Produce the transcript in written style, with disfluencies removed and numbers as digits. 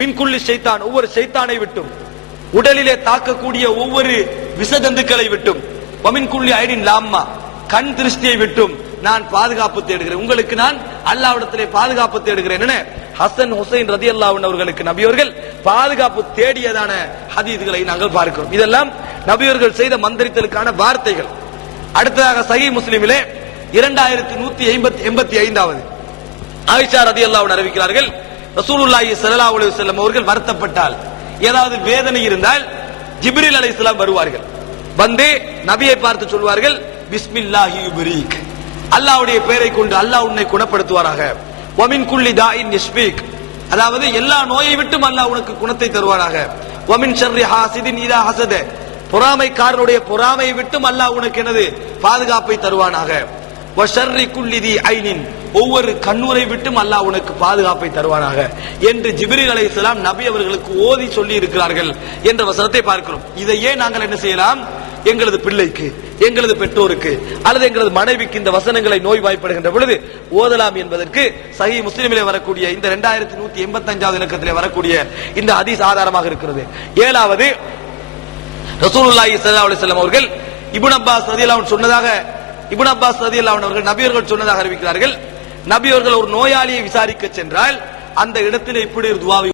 மின்குள்ளி ஷைத்தான், ஒவ்வொரு ஷைத்தானை விட்டும், உடலிலே தாக்கக்கூடிய ஒவ்வொரு விஷஜந்துக்களை விட்டும், வமின்குள்ளி ஐடின் லாம்மா, கண் திருஷ்டியை விட்டும் நான் பாதுகாப்பு தேடுகிறேன். உங்களுக்கு நான் அல்லாஹ்விடத்திலே பாதுகாப்பு தேடுகிறேன் என ஹசன் ஹுசைன் ரலியல்லாஹு அன்ஹு அவர்களுக்கு நபியவர்கள் பாதுகாப்பு தேடியதான ஹதீஸ்களை நாங்கள் பார்க்கிறோம். இதெல்லாம் நபியவர்கள் செய்த மந்திரித்தலுக்கான வார்த்தைகள். அடுத்ததாக சஹீஹ் முஸ்லிமிலே 2185வது ஆயிஷா ரலியல்லாஹு அன்ஹா அறிவிக்கிறார்கள், ரசூலுல்லாஹி ஸல்லல்லாஹு அலைஹி வஸல்லம் அவர்கள் வருத்தப்பட்டால், ஏதாவது வேதனை இருந்தால் ஜிப்ரீல் அலைஹிஸ்ஸலாம் வருவார்கள். வந்து நபியை பார்த்து சொல்வார்கள், பிஸ்மில்லாஹி யுபரீக், அல்லாஹ்வுடைய பெயரை கொண்டு அல்லாஹ் உன்னை குணப்படுத்துவாராக. வமின் குல்லி தாஇன் யஷ்பீக், அதாவது எல்லா நோயை விட்டும் அல்லாஹ் உனக்கு குணத்தை தருவாராக. வமின் ஷர்ரி ஹாசிதின் இதா ஹஸத, பொறாமைக்காரனுடைய பொறாமையை விட்டும் அல்லாஹ் உனக்கு எனது பாதுகாப்பை தருவானாக. வஷர்ரி குல்லி தி ஐனின், ஒவ்வொரு கண்ணூரை விட்டும் அல்லாஹ் உனக்கு பாதுகாப்பை தருவானாக என்று ஜிப்ரீல் அலைஹிஸ்ஸலாம் நபி அவர்களுக்கு ஓதி சொல்லி இருக்கிறார்கள் என்ற வசனத்தை பார்க்கிறோம். இதையே நாங்கள் என்ன செய்யலாம், எங்களது பிள்ளைக்கு, எங்களது பெற்றோருக்கு அல்லது எங்களது மனைவிக்கு இந்த வசனங்களை நோய்வாய்ப்படுகின்ற பொழுது ஓதலாம் என்பதற்கு சஹீஹ் முஸ்லிமிலே வரக்கூடிய இந்த 2185வது இலக்கத்திலே வரக்கூடிய இந்த ஹதீஸ் ஆதாரமாக இருக்கிறது. 7வது, ரசூலுல்லாஹி ஸல்லல்லாஹு அலைஹி வஸல்லம் அவர்கள் இப்னு அப்பாஸ் ரலியல்லாஹு அன்ஹு சொன்னதாக, இப்னு அப்பாஸ் ரலியல்லாஹு அன்ஹு அவர்கள் நபியவர்கள் சொன்னதாக அறிவிக்கிறார்கள், நபியவர்கள் ஒரு நோயாளியை விசாரிக்க சென்றால் அந்த இடத்தில் இப்படி ஒரு துஆவை